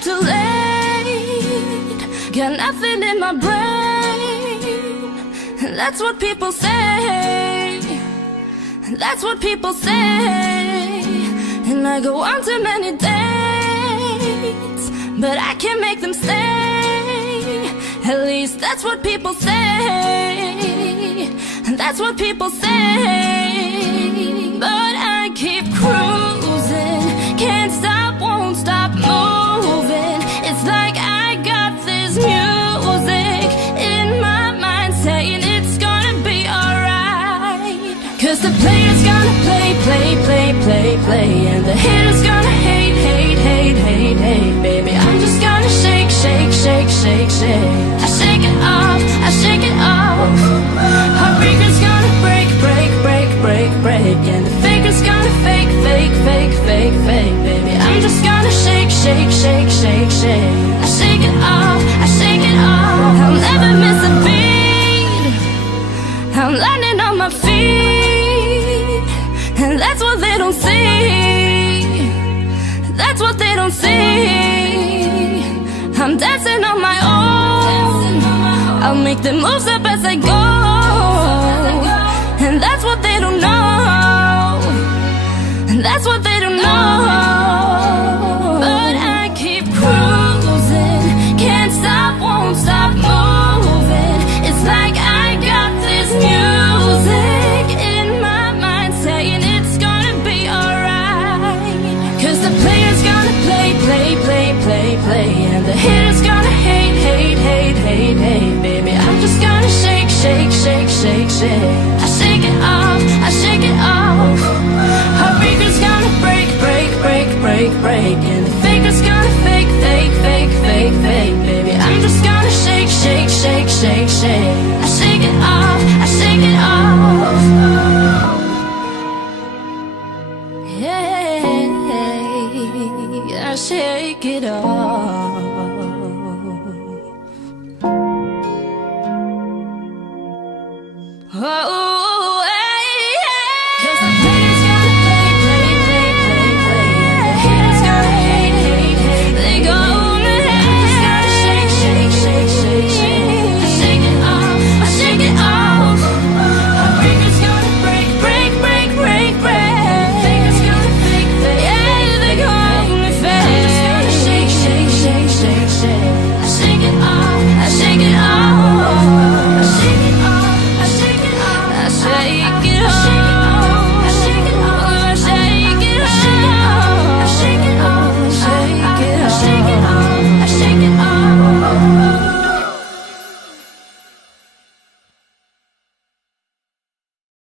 too late. Got nothing in my brain. That's what people say. That's what people say. And I go on too many dates, but I can't make them stay. At least that's what people say. That's what people say. But I keep cruising, can't stop, won't stop moving. It's like I got this music in my mind saying it's gonna be alright. Cause the player's gonna play, play, play, play, play, and the haters gonna hate, hate, hate, hate, hate. Baby, I'm just gonna shake, shake, shake, shake, shake. I shake it off, I shake it off. Heartbreaker's gonna break, break, break, break, break, and the faker's gonna fake, fake, fake, fake, fake. Baby, I'm just gonna shake, shake, shake, shake, shake. I shake it off, I shake it off. I'll never miss a beat. I'm landing on my feet, and that's what they don't see. That's what they don't see. I'm dancing on my own. I'll make the moves up as I go, and that's what they don't know. And that's what they don't know. But I keep cruising, can't stop, won't stop moving. It's like I got this music in my mind saying it's gonna be alright. Cause the player's gonna play, play, play, play, play, and the haters gonna hate, hate, hate, hate, hate. Baby, I'm just gonna shake, shake, shake, shake, shake. I shake it off, I shake it off. Heartbreaker's gonna break, break, break, break, break, and the faker's gonna fake, fake, fake, fake, fake. Baby, I'm just gonna shake, shake, shake, shake, shake. I shake it off, I shake it off. Yeah, I shake it off. Oh, hey, hey. Cause the player's gonna play, play, play, play, play, and the haters gonna hate, hate, hate. They gonna hate. I'm just gonna shake, shake, shake, shake, shake. I shake it off, I shake it off. Heartbreaker's gonna break, break, break, break, break. Faker's gonna fake, fake, yeah, they gonna fake. I'm just gonna shake, shake, shake, shake, shake. I shake it off, I shake it off. I shake it off, I shake it off. I shake